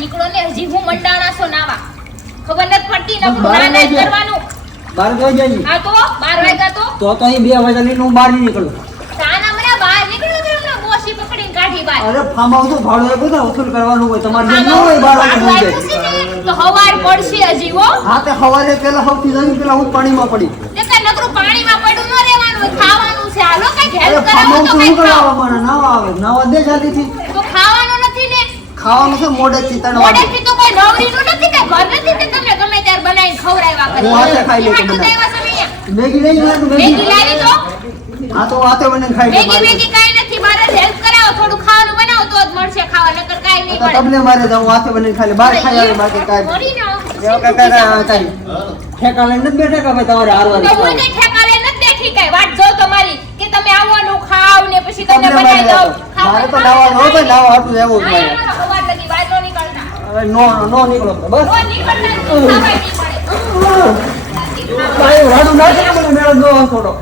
નીકળો ને હજી હું મંડાણા છો નાવા ખબર નથી પડતી નકરું ના કરવાનું 12 વાગ્યા હા તો 12 વાગ્યા તો અહીં 2 વાગ્યા લઈને હું બહાર નહીં નીકળું તાના મને બહાર નીકળો તો એમને બોસી પકડીને કાઢી બહાર અરે ફાર્મ હાઉસ ભાડું એ બધા વસૂલ કરવાનું હોય તમારે જેમ ન હોય 12 વાગે તો હવાર પડશે હજી હો હા તે હવારે પેલા સૌથી જમીન પેલા હું પાણીમાં પડી તે નકરું પાણીમાં પડ્યું ન રહેવાનું ખાવાનું છે હાલો કઈ અરે હેલ્પ ફાર્મ કરાવો હાઉસ તો શું કઈ ખાઓ કરવા મને નાવા આવે નાવા દે જલ્દીથી તો ખાવાનું નથી ને ખાવાનું છે મોડેથી 3 વાગે મોડેથી તો કોઈ નવરીનું નથી કે ઘર નથી કે તમને ગમે ત્યારે બનાવીને ખવડાવ્યા કરે હું હાથે ખાઈ લઉં હાટું તમને. દેવા સમય મેગી લઈ જાય મેગી લાવી તો હા તો હાથે બને ખાઈ લે મેગી મેગી કાઈ નથી મારે હેલ્પ કરાવો થોડું ખાવાનું બનાવો તો જ મળશે ખાવા નકર કાઈ નહીં તો મળે તમને મારે જાઉં હાથે બને ખાઈ લે બહાર ખાઈ આવે બાકી કાઈ મરી ના એવું કાઈ ઠેકા લઈને નથી બેઠા કે ભાઈ તમારે હારવાની તો હું કઈ ઠેકાણે નથી બેઠી કઈ વાત જો તમારી કે તમે આવવાનું ખાવ ને પછી તમને બનાવી દઉં મારે તો નાવાનું હોય ભાઈ નાવા હાટું એવું જ મારે હવાર લગી વાત નો નીકળતા હવે નો નીકળો બસ નો નીકળતા ખાવાય નહીં પડે ભાઈ રાડું ના છે મને મેળો ન થોડો